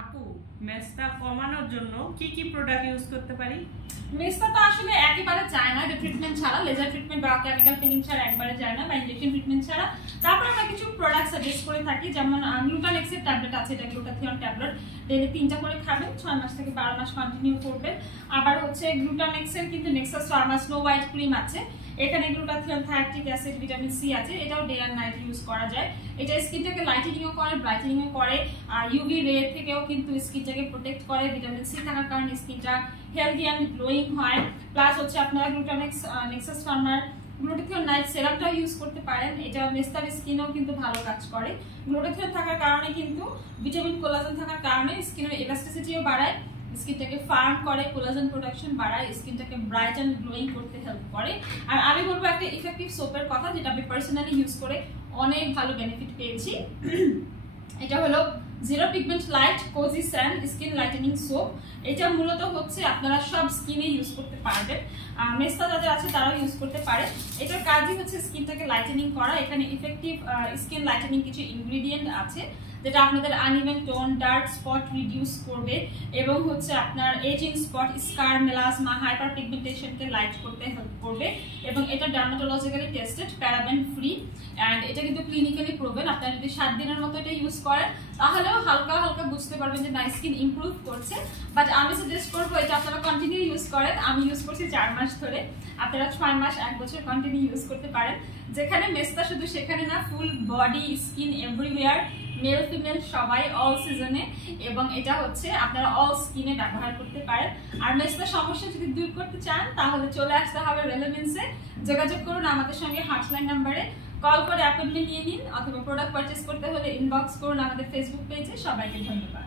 আপু, মেস্তা কমানোর জন্য কি কি প্রোডাক্ট ইউজ করতে পারি? মেস্তা তো আসলে একেবারে যায় না, এটা ট্রিটমেন্ট ছাড়া, লেজার ট্রিটমেন্ট বা কেমিক্যাল পেনিং ছাড়া একবারে যায় না, বা ইনজেকশন ট্রিটমেন্ট ছাড়া। তারপর আমরা কিছু প্রোডাক্ট সাজেস্ট করে থাকি, যেমন গ্লুটানেক্সের ট্যাবলেট আছে, এটা গ্লুটাথিয়ন ট্যাবলেট, ডেইলি 3টা করে খাবেন, 6 মাস থেকে 12 মাস কন্টিনিউ করবেন। আবার হচ্ছে গ্লুটানেক্সের কিন্তু Nexus Pharma snow white cream আছে, এখানে গ্লুটাথিয়ন, থায়াটিক অ্যাসিড, ভিটামিন সি আছে, এটাও ডে আর নাইট ইউজ করা যায়। এটা স্কিনটাকে লাইটেনিংও করে, ব্রাইটেনিংও করে, আর ইউভি রে থেকেও কিন্তু স্কিনটাকে প্রোটেক্ট করে। ভিটামিন সি থাকার কারণে স্কিনটা হেলদি অ্যান্ড গ্লোয়িং হয়। প্লাস হচ্ছে আপনারা গ্লুটানেক্স নেক্সাস ফার্মার গ্লুটাথিয়ন নাইট সেরামটাও ইউজ করতে পারেন, এটা মেস্তার স্কিনেও কিন্তু ভালো কাজ করে। গ্লুটাথিয়ন থাকার কারণে কিন্তু ভিটামিন কোলাজেন থাকার কারণে স্কিনের ইলাস্টিসিটিও বাড়ায়, স্কিনটাকে ফার্ম করে, কোলাজেন প্রোডাকশন বাড়ায়, স্কিনটাকে ব্রাইট অ্যান্ড গ্লোয়িং করতে হেল্প করে। আর আমি বলবো একটা ইফেক্টিভ সোপের কথা, যেটা আমি পার্সোনালি ইউজ করে অনেক ভালো বেনিফিট পেয়েছি। এটা হলো zero pigment light cozy sand skin lightening soap. এটা মূলত হচ্ছে আপনারা সব স্কিনে ইউজ করতে পারবেন, মেস্তা যাদের আছে তারাও ইউজ করতে পারে। এটার কাজই হচ্ছে স্কিনটাকে লাইটেনিং করা। এখানে ইফেক্টিভ স্কিন লাইটেনিং কিছু ইনগ্রিডিয়েন্ট আছে, যেটা আপনাদের uneven tone, dark spot reduce করবে, এবং হচ্ছে আপনার ageing spot, scar, melasma, hyper পিগমেন্টেশনকে লাইট করতে হেল্প করবে। এবং এটা dermatologically tested, paraben free, and এটা কিন্তু ক্লিনিক্যালি প্রুভেন। আপনারা যদি 7 দিনের মতো এটা ইউজ করেন তাহলেও হালকা হালকা বুঝতে পারবেন যে না, স্কিন ইমপ্রুভ করছে। বাট আমি সাজেস্ট করবো এটা আপনারা কন্টিনিউ ইউজ করেন। আমি ইউজ করছি 4 মাস ধরে, আপনারা 6 মাস 1 বছর কন্টিনিউ ইউজ করতে পারেন। যেখানে মেস্তা শুধু সেখানে না, full body, skin, everywhere, male female সবাই, অল সিজনে, এবং এটা হচ্ছে আপনারা অল স্কিনে ব্যবহার করতে পারেন। আর মেস্তার সমস্যা যদি দূর করতে চান তাহলে চলে আসতে হবে রেলেভেন্সে, যোগাযোগ করুন আমাদের সঙ্গে, হটলাইন নাম্বারে কল করে অ্যাপয়েন্টমেন্ট নিয়ে নিন, অথবা প্রোডাক্ট পারচেস করতে হলে ইনবক্স করুন আমাদের ফেসবুক পেজে। সবাইকে ধন্যবাদ।